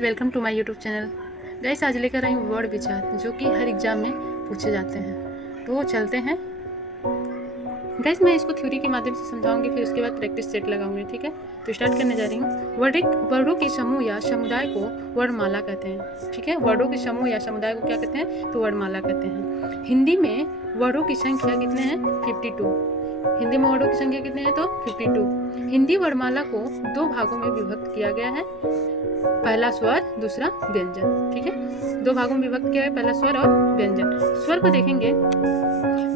Welcome to my YouTube channel. Guys आज लेकर आई हूँ वर्ड विचार जो कि हर एग्जाम में पूछे जाते हैं। तो चलते हैं गाइस, मैं इसको थ्योरी के माध्यम से समझाऊंगी, फिर उसके बाद प्रैक्टिस सेट लगाऊंगी। ठीक है, तो स्टार्ट करने जा रही हूँ। वर्डों के समूह या समुदाय को वर्णमाला कहते हैं। ठीक है, वर्डों के समूह या समुदाय को क्या कहते हैं? तो वर्णमाला कहते हैं। हिंदी में वर्डों की संख्या कितने हैं? 52। हिंदी में वर्डों की संख्या कितने हैं? तो 52। हिंदी वर्णमाला को दो भागों में विभक्त किया गया है, पहला स्वर दूसरा व्यंजन। ठीक है, दो भागों में विभक्त किया है, पहला स्वर और व्यंजन। स्वर को देखेंगे,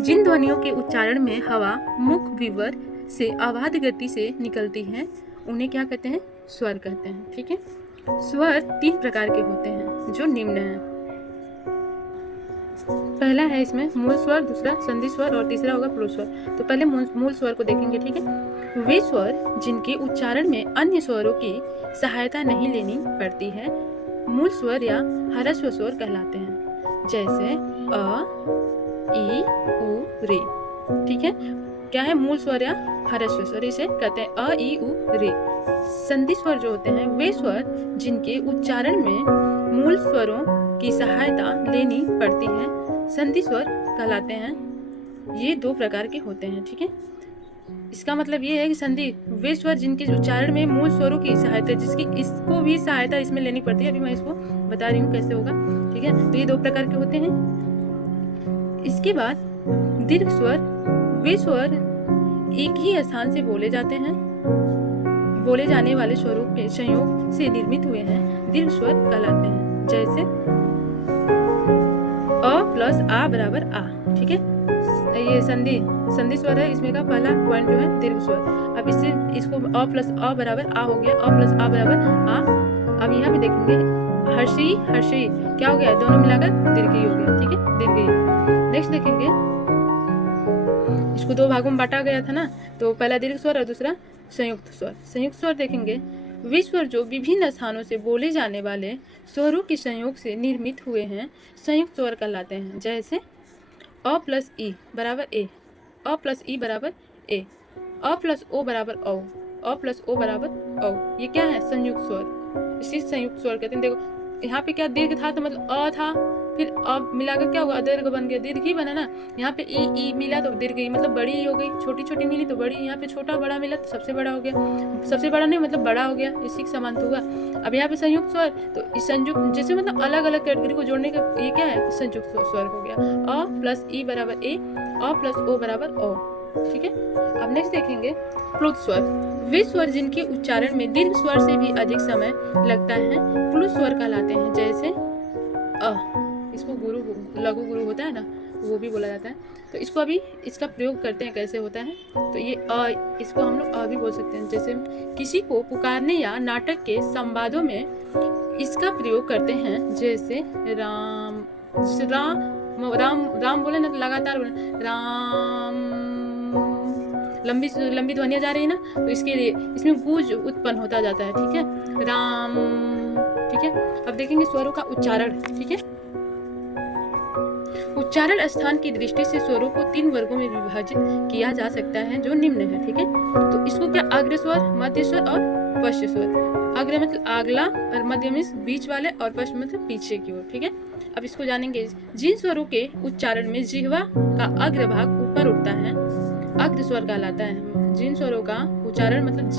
जिन ध्वनियों के उच्चारण में हवा मुख विवर से अबाध गति से निकलती है उन्हें क्या कहते हैं? स्वर कहते हैं। ठीक है, स्वर तीन प्रकार के होते हैं जो निम्न हैं। पहला है इसमें मूल स्वर, दूसरा संधि स्वर और तीसरा होगा प्लुत स्वर। तो पहले मूल स्वर को देखेंगे। ठीक है, वे स्वर जिनके उच्चारण में अन्य स्वरों की सहायता नहीं लेनी पड़ती है मूल स्वर या ह्रस्व स्वर कहलाते हैं, जैसे अ, ई, उ, रे। ठीक है, क्या है? मूल स्वर या ह्रस्व स्वर, इसे कहते हैं अ, ई, उ, रे। संधि स्वर जो होते हैं वे स्वर जिनके उच्चारण में मूल स्वरों की सहायता लेनी पड़ती है संधि स्वर कहलाते हैं। ये दो प्रकार के होते हैं। ठीक है, इसका मतलब ये है कि संधि वे स्वर जिनके उच्चारण में मूल स्वरों की सहायता, जिसकी इसको भी सहायता इसमें लेनी पड़ती है। अभी मैं इसको बता रही हूँ कैसे होगा। ठीक है, तो ये दो प्रकार के होते हैं। इसके बाद दीर्घ स्वर, वे स्वर एक ही स्थान से बोले जाते हैं, बोले जाने वाले स्वरों के संयोग से निर्मित हुए हैं, दीर्घ स्वर कहलाते हैं, जैसे अ प्लस आ बराबर आ। ठीक है, ये संधि स्वर है, इसमें का पहला पॉइंट जो है दीर्घ स्वर। अब इसको अ प्लस अ बराबर आ हो गया, अ प्लस आ बराबर आ। अब यहाँ पे देखेंगे हर्षी हर्षी क्या हो गया? दोनों मिलाकर दीर्घी हो गया। ठीक है, दीर्घी। नेक्स्ट देखेंगे, इसको दो भागों में बांटा गया था ना, तो पहला दीर्घ स्वर और दूसरा संयुक्त स्वर। संयुक्त स्वर देखेंगे, वे स्वर जो विभिन्न स्थानों से बोले जाने वाले स्वरों के संयोग से निर्मित हुए हैं संयुक्त स्वर कहलाते हैं, जैसे अ प्लस ई बराबर ए, अ प्लस ई बराबर ए, अ प्लस ओ बराबर औ, अ प्लस ओ बराबर औ। ये क्या है? संयुक्त स्वर, इसी संयुक्त स्वर कहते हैं। देखो यहाँ पे क्या दीर्घ था तो मतलब अ था, फिर अब मिलाकर क्या हुआ? दीर्घ बन गया, दीर्घ ही बना ना। यहाँ पे ई मिला तो दीर्घ ही मतलब बड़ी ही हो गई, छोटी छोटी मिली तो बड़ी। यहाँ पे छोटा बड़ा मिला तो सबसे बड़ा हो गया, सबसे बड़ा नहीं मतलब बड़ा हो गया, इसी के समान तो हुआ। अब यहाँ पे संयुक्त स्वर, तो इस संयुक्त जैसे मतलब अलग अलग कैटेगरी को जोड़ने का ये क्या है? संयुक्त स्वर हो गया। अ प्लस ई बराबर ए, अ प्लस ओ बराबर ओ। ठीक है, अब नेक्स्ट देखेंगे प्लुत स्वर, वे स्वर जिनके उच्चारण में दीर्घ स्वर से भी अधिक समय लगता है प्लुत स्वर कहलाते हैं, जैसे अ। इसको गुरु, लघु गुरु होता है ना, वो भी बोला जाता है। तो इसको अभी इसका प्रयोग करते हैं, कैसे होता है? तो ये अ, इसको हम लोग अ भी बोल सकते हैं। जैसे किसी को पुकारने या नाटक के संवादों में इसका प्रयोग करते हैं, जैसे राम, जैसे राम राम राम बोले ना तो लगातार बोले राम, लंबी लंबी ध्वनियां जा रही है ना, तो इसके लिए इसमें गूंज उत्पन्न होता जाता है। ठीक है, राम। ठीक है, अब देखेंगे स्वरों का उच्चारण। ठीक है, उच्चारण स्थान की दृष्टि से स्वरों को तीन वर्गों में विभाजित किया जा सकता है जो निम्न है। ठीक है, तो इसको क्या? अग्र स्वर, मध्य स्वर और पश्च स्वर। अग्र मतलब अगला, और मध्य में बीच वाले, और पश्च मतलब पीछे की ओर। ठीक है, अब इसको जानेंगे। जिन स्वरों के उच्चारण में जिह्वा का अग्र भाग ऊपर उठता है अग्र स्वर कहलाता है। जिन स्वरों का उच्चारण मतलब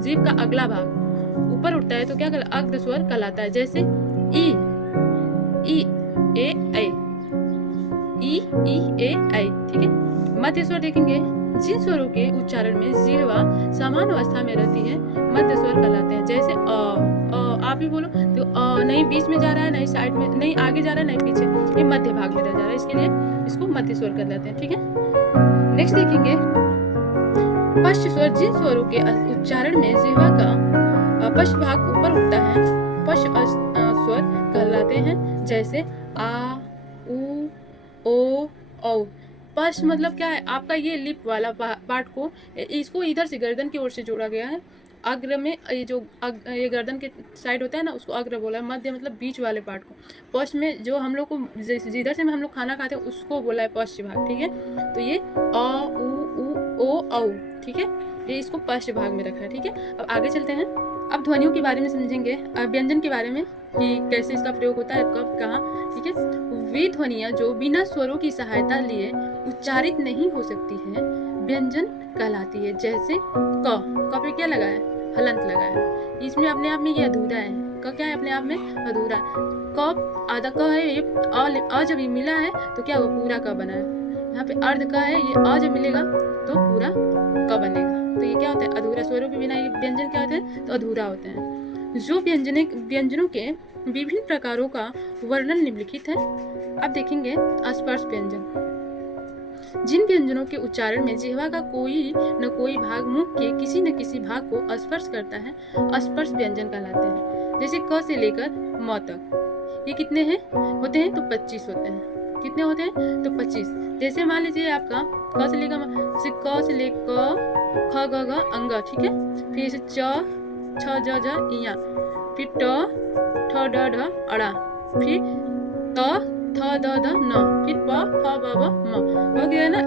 जीभ का अगला भाग ऊपर उठता है तो क्या कहलाता है? अग्र स्वर कहलाता है, जैसे ई, ई, ए, ऐ, ई, ए, ऐ। ठीक है, मध्य स्वर देखेंगे, जिन स्वरों के उच्चारण में जिह्वा समान अवस्था में रहती है मध्य स्वर कहलाते हैं, जैसे अ। आप भी बोलो तो अ नहीं बीच में जा रहा है, नहीं साइड में, नहीं आगे जा रहा है, नहीं पीछे, ये मध्य भाग में रह जा रहा है, इसके लिए इसको मध्य स्वर कहलाते हैं। ठीक है, नेक्स्ट देखेंगे पश्च स्वर, जिन स्वरों के उच्चारण में जिह्वा का पश्च भाग ऊपर उठता है पश्च स्वर कहलाते हैं, जैसे आ, उ, ओ, औ। पश्च मतलब क्या है? आपका ये लिप वाला पार्ट को, इसको इधर से गर्दन की ओर से जोड़ा गया है। अग्र में ये जो ये गर्दन के साइड होता है ना, उसको अग्र बोला है। मध्य मतलब बीच वाले पार्ट को। पश्च में जो हम लोग को जिधर से हम लोग खाना खाते हैं उसको बोला है पश्च भाग। ठीक है, तो ये अ, उ, ओ, औ। ठीक है, ये इसको पश्च भाग में रखा है। ठीक है, अब आगे चलते हैं। अब ध्वनियों के बारे में समझेंगे, व्यंजन के बारे में कि कैसे इसका प्रयोग होता है, कब, कहाँ। ठीक है, वे ध्वनियाँ जो बिना स्वरों की सहायता लिए उच्चारित नहीं हो सकती है व्यंजन कहलाती है। जैसे क पे क्या लगा है, हलंत लगा है, इसमें अपने आप में ये अधूरा है। क क्या है, अपने आप में अधूरा। क आधा क है, ये अ जब ये मिला है तो क्या हुआ, पूरा क बना है। यहाँ पे अर्ध क है, ये अ जब मिलेगा तो पूरा क बनेगा। तो ये क्या होता है, अधूरा। स्वरों के बिना ये व्यंजन क्या होते हैं, तो अधूरा होते हैं। जो व्यंजनों के विभिन्न प्रकारों का वर्णन निम्नलिखित है। अब देखेंगे स्पर्श व्यंजन। जिन व्यंजनों के उच्चारण में जिह्वा का कोई न कोई भाग मुख के किसी न किसी भाग को स्पर्श करता है, स्पर्श व्यंजन कहलाते हैं। जैसे क से लेकर म तक, ये कितने हैं होते हैं, तो 25 होते हैं। कितने होते हैं, तो 25। जैसे मान लीजिए आपका क से लेकर क से लेकर ख ग घ अंग, ठीक है, फिर से च छ ज झ इया, फिर ट ठ ड ढ अड़ा, फिर त थ द ध न, फिर प फ ब भ म। हो गया ना,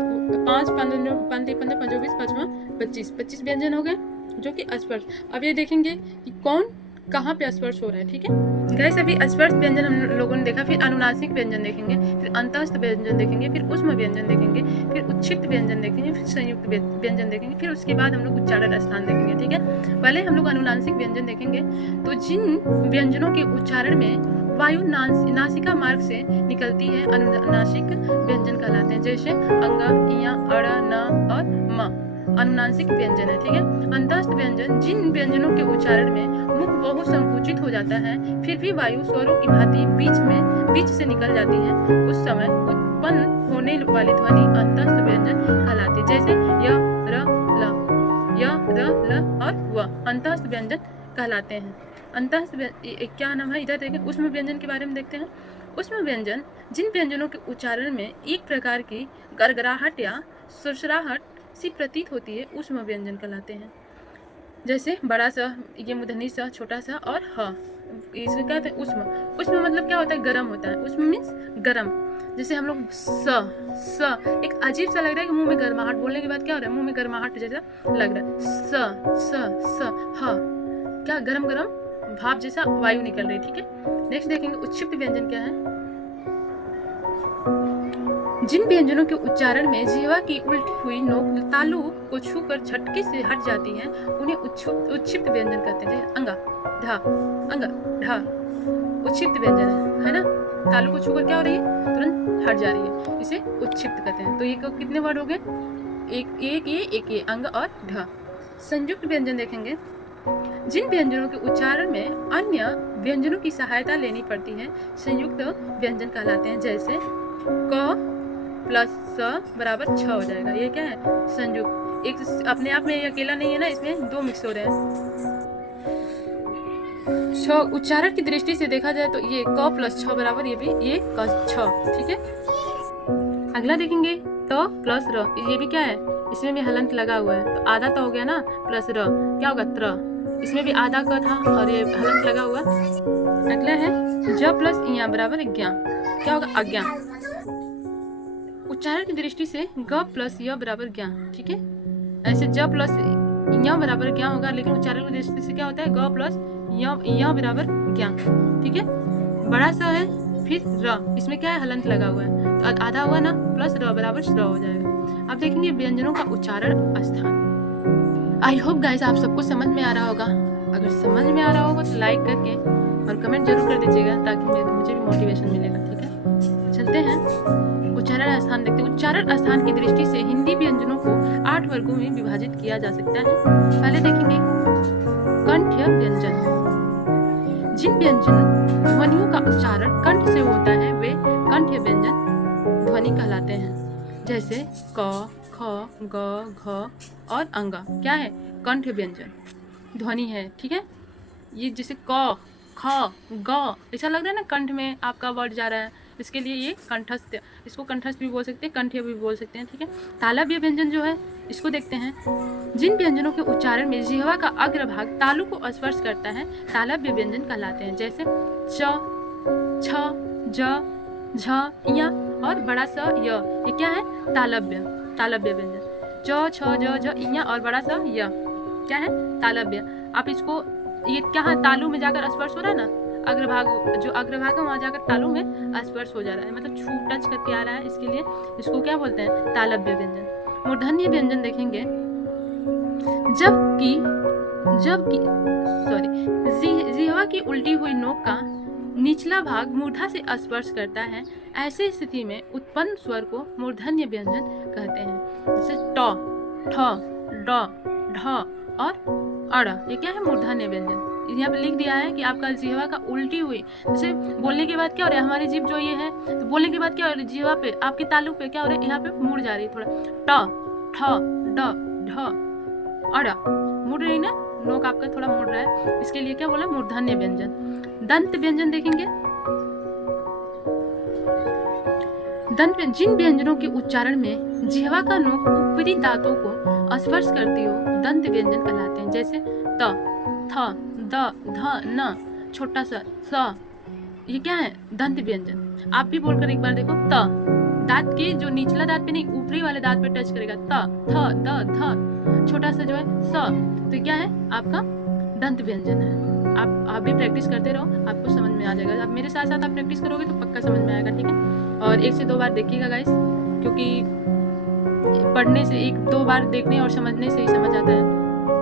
5 15 15 5 20 5 25 व्यंजन हो गए जो कि स्पर्श। अब ये देखेंगे कि कौन कहाँ पे स्पर्श हो रहा है। ठीक है गाइस, अभी स्पर्श व्यंजन हम लोगों ने देखा, फिर अनुनासिक व्यंजन देखेंगे, फिर अंतस्थ व्यंजन देखेंगे, फिर ऊष्म व्यंजन देखेंगे, फिर उच्छिष्ट व्यंजन देखेंगे, फिर संयुक्त व्यंजन देखेंगे, फिर उसके बाद हम लोग उच्चारण स्थान देखेंगे। ठीक है, पहले हम लोग अनुनासिक व्यंजन देखेंगे। तो जिन व्यंजनों के उच्चारण में वायु नासिका मार्ग से निकलती है, अनुनासिक व्यंजन कहलाते हैं। जैसे अंग, इया, अड़, न और म अनुनासिक व्यंजन है। ठीक है, अंतस्थ व्यंजन जिन व्यंजनों के उच्चारण में मुख बहुत संकुचित हो जाता है, फिर भी वायु स्वरों की भांति बीच से निकल जाती है, उस समय उत्पन्न होने वाली ध्वनि अंतस्थ व्यंजन कहलाती है। जैसे य, र, ल और व अंतस्थ व्यंजन कहलाते हैं। अंतस्थ क्या नाम है, इधर देखें, ऊष्म व्यंजन के बारे में देखते हैं। ऊष्म व्यंजन जिन व्यंजनों के उच्चारण में एक प्रकार की गड़गड़ाहट या सुरसराहट सी प्रतीत होती है, ऊष्म व्यंजन कहलाते हैं। जैसे बड़ा सा, ये मूर्धन्य सा, छोटा सा और ह, इसमें क्या होता है, ऊष्म। ऊष्म मतलब क्या होता है, गर्म होता है। ऊष्म मीन्स गर्म। जैसे हम लोग स एक अजीब सा लग रहा है कि मुंह में गर्माहट, बोलने के बाद क्या हो रहा है, मुंह में गर्माहट जैसा लग रहा है। स ह, क्या गरम भाप जैसा वायु निकल रही है। ठीक है, नेक्स्ट देखेंगे उच्छिष्ट व्यंजन क्या है। जिन व्यंजनों के उच्चारण में जिह्वा की उल्टी हुई नोक तालु को छूकर झटके से हट जाती है, उन्हें उच्छिष्ट व्यंजन कहते हैं। अंगा ढा उच्छिष्ट व्यंजन है ना, तालु को छूकर क्या हो रही है, तुरंत हट जा रही है, इसे उच्छिष्ट कहते हैं। तो ये कितने वर्ड हो गए, एक ये अंग और ढ। संयुक्त व्यंजन देखेंगे। जिन व्यंजनों के उच्चारण में अन्य व्यंजनों की सहायता लेनी पड़ती है, संयुक्त व्यंजन कहलाते हैं। जैसे क प्लस स बराबर 6 हो जाएगा, ये क्या है, संयुक्त। एक अपने आप में अकेला नहीं है ना, इसमें दो मिक्स हो रहे हैं। उच्चारण की दृष्टि से देखा जाए तो ये क प्लस 6 बराबर ये भी ये क 6। ठीक है, अगला देखेंगे त प्लस र, ये भी क्या है, इसमें भी हलंत लगा हुआ है, तो आधा तो हो गया ना, प्लस र क्या होगा, त्र। इसमें भी आधा क था और ये हलंत लगा हुआ। अगला है ज प्लस इया बराबर ज्ञा, क्या होगा, अज्ञा। उच्चारण की दृष्टि से ग प्लस य बराबर ज्ञा। ठीक है, ऐसे ज प्लस य बराबर ज्ञा होगा, लेकिन उच्चारण की दृष्टि से क्या होता है, ग प्लस य बराबर ज्ञा। ठीक है, बड़ा सा है, फिर र, इसमें क्या है, हलंत लगा हुआ है, तो आधा हुआ ना, प्लस र बराबर श्र हो जाएगा। अब देखेंगे व्यंजनों का उच्चारण स्थान। आई होप गाइस आप सबको समझ में आ रहा होगा। अगर समझ में आ रहा होगा तो लाइक करके और कमेंट जरूर कर दीजिएगा, ताकि मुझे भी मोटिवेशन मिलेगा। ठीक है, चलते हैं उच्चारण स्थान देखते हैं। उच्चारण स्थान की दृष्टि से हिंदी व्यंजनों को 8 वर्गों में विभाजित किया जा सकता है। पहले देखेंगे कंठ्य व्यंजन। जिन व्यंजन ध्वनियों का उच्चारण कंठ से होता है, वे कंठ्य व्यंजन ध्वनि कहलाते हैं। जैसे क, ख, ग, घ और अंगा क्या है, कंठ्य व्यंजन ध्वनि है। ठीक है, ये जैसे क, ख, ग, ऐसा लग रहा है ना कंठ में आपका वर्ड जा रहा है, इसके लिए ये कंठस्थ, इसको कंठस्थ भी बोल सकते हैं, कंठ्य भी बोल सकते हैं। ठीक है, तालव्य व्यंजन जो है इसको देखते हैं। जिन व्यंजनों के उच्चारण में जिह्वा का अग्रभाग तालु को स्पर्श करता है, तालव्य व्यंजन कहलाते हैं। जैसे च, छ, ज, झ, या और बड़ा सा य, ये क्या है, तालव्य व्यंजन। च, छ, ज, झ, या और बड़ा सा य क्या है, तालव्य। आप इसको ये क्या है, तालु में जाकर स्पर्श हो रहा है ना, अग्रभाग, जो अग्रभाग है वहाँ जाकर तालु में स्पर्श हो जा रहा है, मतलब छू टच करके आ रहा है, इसके लिए इसको क्या बोलते हैं, तालव्य व्यंजन। मूर्धन्य व्यंजन देखेंगे, जबकि जिह्वा की उल्टी हुई नोक का निचला भाग मूर्धा से स्पर्श करता है, ऐसी स्थिति में उत्पन्न स्वर को मूर्धन्य व्यंजन कहते हैं। जैसे ट, ठ, ड, ढ और अड़, ये क्या है, मूर्धन्य व्यंजन। यहाँ पे लिख दिया है कि आपका जिह्वा का उल्टी हुई, जैसे बोलने के बाद क्या हो रहा है, हमारी जीभ जो ये है, तो बोलने के बाद क्या हो रहा है, जिह्वा पे, आपके तालु पे क्या हो रहा है, यहाँ पे मुड़ जा रही है थोड़ा, ट, ठ, ड, ढ, अड़, मुड़ रही ना, नोक आपका थोड़ा मुड़ रहा है, इसके लिए क्या बोला, मूर्धन्य व्यंजन। दंत व्यंजन देखेंगे, जिन व्यंजनों के उच्चारण में जिह्वा का नोक ऊपरी दांतों को स्पर्श करती हो, दंत व्यंजन कहलाते हैं। जैसे त, थ, द, ध, न, छोटा सा स, ये क्या है, दंत व्यंजन। आप भी बोलकर एक बार देखो, त, दांत के जो निचला दांत पे नहीं, ऊपरी वाले दांत पे टच करेगा, त, थ, द, ध, छोटा सा जो है स, तो क्या है, आपका दंत व्यंजन है। आप भी प्रैक्टिस करते रहो, आपको समझ में आ जाएगा। आप मेरे साथ साथ आप प्रैक्टिस करोगे तो पक्का समझ में आएगा, ठीक है। और 1 से 2 बार देखिएगा गाइस, क्योंकि पढ़ने से 1-2 बार देखने और समझने से ही समझ आता है,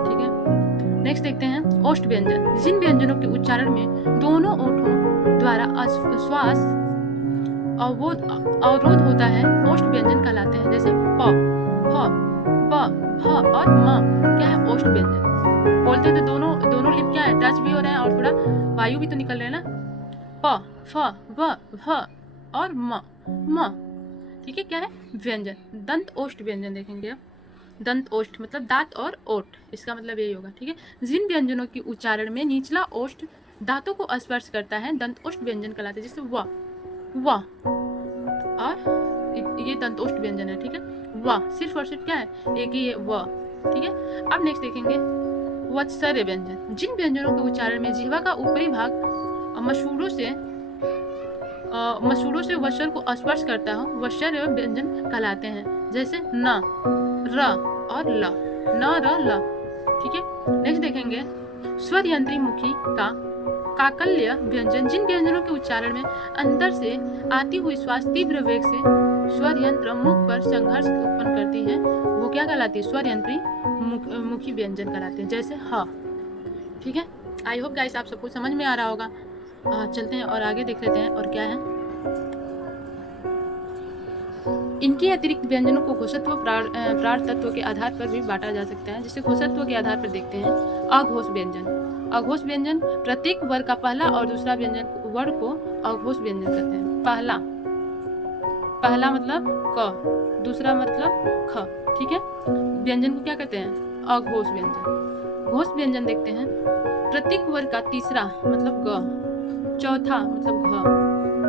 ठीक है। नेक्स्ट देखते हैं ओष्ठ व्यंजन, जिन व्यंजनों के उच्चारण में दोनों ओठों द्वारा श्वास अवरोध होता है, ओष्ठ व्यंजन कहलाते हैं। जैसे प, ह, प, भ और म, क्या है, ओष्ठ व्यंजन। बोलते हैं तो दोनों लिप क्या है, टच भी हो रहे हैं और थोड़ा वायु भी तो निकल रहे हैं ना, प, फ, ब, भ और म, ठीक है, क्या है, व्यंजन। दंत ओष्ठ व्यंजन देखेंगे अब, दंत ओष्ठ मतलब दांत और ओठ, इसका मतलब यही होगा, ठीक है। जिन व्यंजनों के उच्चारण में निचला ओष्ठ दांतों को स्पर्श करता है, दंत ओष्ठ व्यंजन कहलाते हैं। जैसे व, और ये दंत ओष्ठ व्यंजन है, ठीक है। व सिर्फ और सिर्फ क्या है, एक ही है, व, ठीक है। अब नेक्स्ट देखेंगे वत्सर्य व्यंजन, जिन व्यंजनों के उच्चारण में जिह्वा का ऊपरी भाग मसूड़ों से वस्वर को स्पर्श करता हो, वत्सर्य व्यंजन कहलाते हैं। जैसे न, र और ल, न, र, ल, ठीक है। नेक्स्ट देखेंगे स्वर यंत्री मुखी का काकल्य व्यंजन, जिन व्यंजनों के उच्चारण में अंदर से आती हुई श्वास तीव्र वेग से स्वर यंत्र मुख पर संघर्ष उत्पन्न करती है, वो क्या कहलाती है, स्वर यंत्री मुखी व्यंजन कहलाते हैं। जैसे ह, ठीक है। आई होप गाइस आप सबको समझ में आ रहा होगा। चलते हैं और आगे देख लेते हैं और क्या है। इनके अतिरिक्त व्यंजनों को घोषत्व प्राण तत्व के आधार पर भी बांटा जा सकता है। जैसे घोषत्व के आधार पर देखते हैं अघोष व्यंजन। अघोष व्यंजन प्रत्येक वर्ग का पहला और दूसरा व्यंजन वर्ण को अघोष व्यंजन कहते हैं। पहला मतलब क, दूसरा मतलब ख, ठीक है। व्यंजन को क्या कहते हैं, अघोष व्यंजन। घोष व्यंजन देखते हैं प्रत्येक वर्ग का तीसरा मतलब ग, चौथा मतलब घ,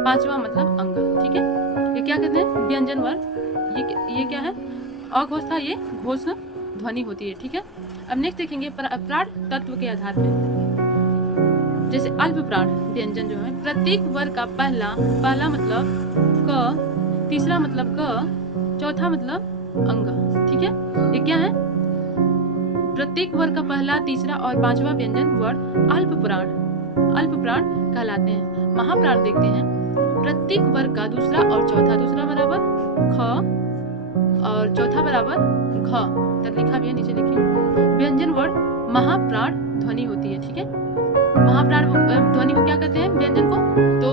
पांचवा मतलब अंग, ठीक है। ये क्या कहते हैं, व्यंजन वर्ग। ये क्या है, अघोष था, ये घोष ध्वनि होती है, ठीक है। अब नेक्स्ट देखेंगे प्राण तत्व के आधार पर। जैसे अल्प प्राण व्यंजन जो है प्रत्येक वर्ग का पहला मतलब क, तीसरा मतलब ग, चौथा मतलब अंग, ठीक है। ये क्या है, प्रत्येक वर्ग का पहला, तीसरा और पांचवा व्यंजन वर्ण अल्प प्राण कहलाते हैं। महाप्राण देखते हैं प्रत्येक वर्ग का दूसरा और चौथा, दूसरा बराबर ख और चौथा बराबर घ, तक लिखा भी है, नीचे लिखिए। व्यंजन वर्ण महाप्राण ध्वनि होती है, ठीक है। महाप्राण ध्वनि को क्या कहते हैं, व्यंजन को, तो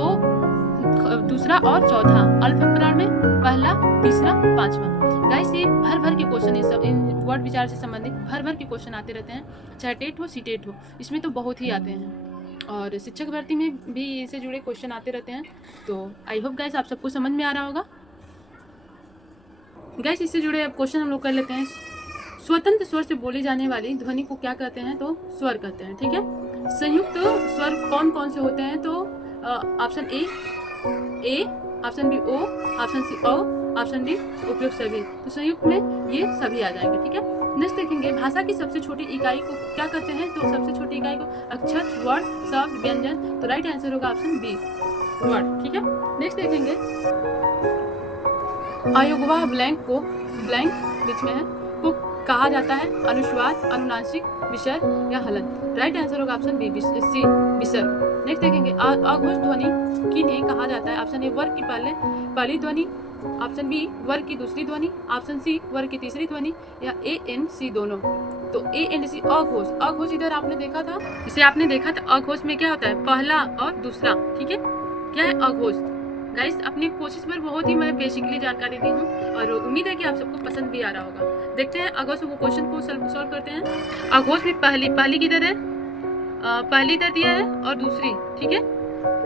दूसरा और चौथा, अल्प प्राण में पहला, तीसरा, पांचवा। गाइस ये भर के क्वेश्चन, ये सब इन वर्ड विचार से संबंधित भर के क्वेश्चन आते रहते हैं, चाहे टेट हो सीटेट हो, इसमें तो बहुत ही आते हैं। और शिक्षक भर्ती में भी इससे जुड़े क्वेश्चन आते रहते हैं। तो आई होप गाइस आप सबको समझ में आ रहा होगा। गाइस इससे जुड़े अब क्वेश्चन हम लोग कर लेते हैं। स्वतंत्र स्वर से बोली जाने वाली ध्वनि को क्या कहते हैं, तो स्वर कहते हैं, ठीक है। संयुक्त स्वर कौन कौन से होते हैं, तो ऑप्शन ए, ऑप्शन बी ओ, ऑप्शन सी ओ, ऑप्शन डी उपयुक्त सभी। तो संयुक्त में ये सभी आ जाएंगे, ठीक है। नेक्स्ट देखेंगे भाषा की सबसे छोटी इकाई को क्या कहते हैं, तो सबसे छोटी इकाई को अक्षर, वर्ण, शब्द, व्यंजन। तो राइट आंसर होगा ऑप्शन बी, वर्ड, ठीक है। नेक्स्ट देखेंगे अयोगवा ब्लैंक बीच में है को कहा जाता है, अनुस्वार, अनुनासिक, विसर्ग या हलन। राइट आंसर होगा ऑप्शन बी, सी, विसर्ग। नेक्स्ट देखेंगे, अघोष ध्वनि किन्हें कहा जाता है? ऑप्शन ए वर्ग की पहली ध्वनि, ऑप्शन बी वर्ग की दूसरी ध्वनि, ऑप्शन सी वर्ग की तीसरी ध्वनि, या ए एंड सी दोनों। तो ए एंड सी, अघोष, अघोष इधर आपने देखा था, इसे आपने देखा था, अघोष में क्या होता है? पहला और दूसरा, ठीक है, क्या है? अघोष। गाइस अपनी कोशिश पर बहुत ही मैं बेसिकली जानकारी दी हूँ और उम्मीद है कि आप सबको पसंद भी आ रहा होगा। देखते हैं अघोष को, क्वेश्चन को सॉल्व करते हैं। अघोष में पहली किधर है? पहली इधर दिया है और दूसरी, ठीक है,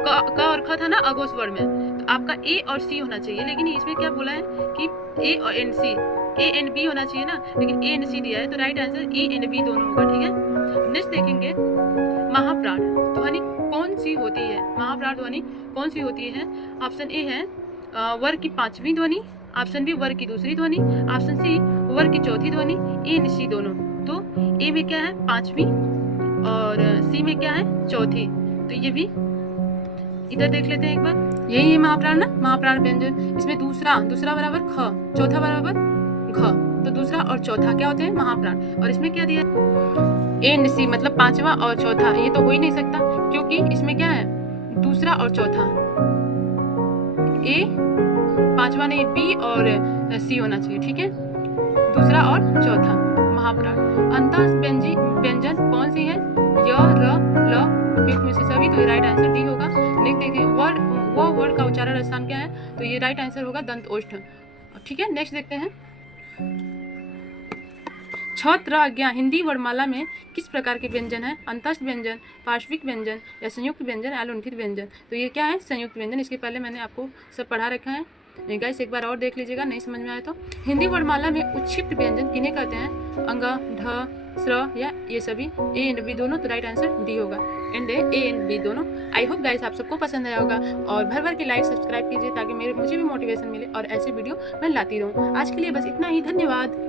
क और ख था ना अघोष वर्ड में, तो आपका ए और सी होना चाहिए, लेकिन इसमें क्या बोला है कि ए और and C, A and B होना चाहिए ना, लेकिन ए एंड सी दिया है, तो right answer A and B दोनों होगा, ठीक है। नेक्स्ट देखेंगे, महाप्राण ध्वनि कौन सी होती है? महाप्राण ध्वनि कौन सी होती है? ऑप्शन ए है वर्ग की पांचवी ध्वनि, ऑप्शन बी वर्ग की दूसरी ध्वनि, ऑप्शन सी वर्ग की चौथी ध्वनि, ए एंड सी दोनों। तो ए में क्या है? पांचवी, और सी में क्या है? चौथी। तो ये भी इधर देख लेते हैं एक बार, यही है महाप्राण ना, महाप्राण व्यंजन। इसमें दूसरा बराबर ख, चौथा बराबर घ, तो दूसरा और चौथा क्या होते हैं? महाप्राण। और इसमें क्या दिया? ए एंड सी, मतलब पांचवा और चौथा, ये तो हो ही नहीं सकता क्योंकि इसमें क्या है? दूसरा और चौथा, ए पांचवा नहीं, बी और सी होना चाहिए, ठीक है, दूसरा और चौथा, महाप्राण। अंतः व्यंजन कौन सी है? य, र, ल, उपयुक्त में से सभी, तो ये राइट आंसर डी होगा। नेक्स्ट देखिए, वर्ड का उच्चारण स्थान क्या है? तो ये राइट आंसर होगा दंत ओष्ठ, ठीक है। नेक्स्ट देखते हैं, छत्र आज्ञा हिंदी वर्णमाला में किस प्रकार के व्यंजन है? अंतस्थ व्यंजन, पार्श्विक व्यंजन, या संयुक्त व्यंजन, या लुंठित व्यंजन। तो ये क्या है? संयुक्त व्यंजन। इसके पहले मैंने आपको सब पढ़ा रखा है, गाइस एक बार और देख लीजिएगा, नहीं समझ में आया तो। हिंदी वर्णमाला में उच्छिष्ट व्यंजन किन्हें कहते हैं? अंग, ढ, स्र, या ये सभी, ए एंड बी दोनों, तो राइट आंसर डी होगा, एंड ए एंड बी दोनों। आई होप गाइस आप सबको पसंद आया होगा, और भर के लाइक सब्सक्राइब कीजिए ताकि मुझे भी मोटिवेशन मिले और ऐसे वीडियो मैं लाती रहूँ। आज के लिए बस इतना ही, धन्यवाद।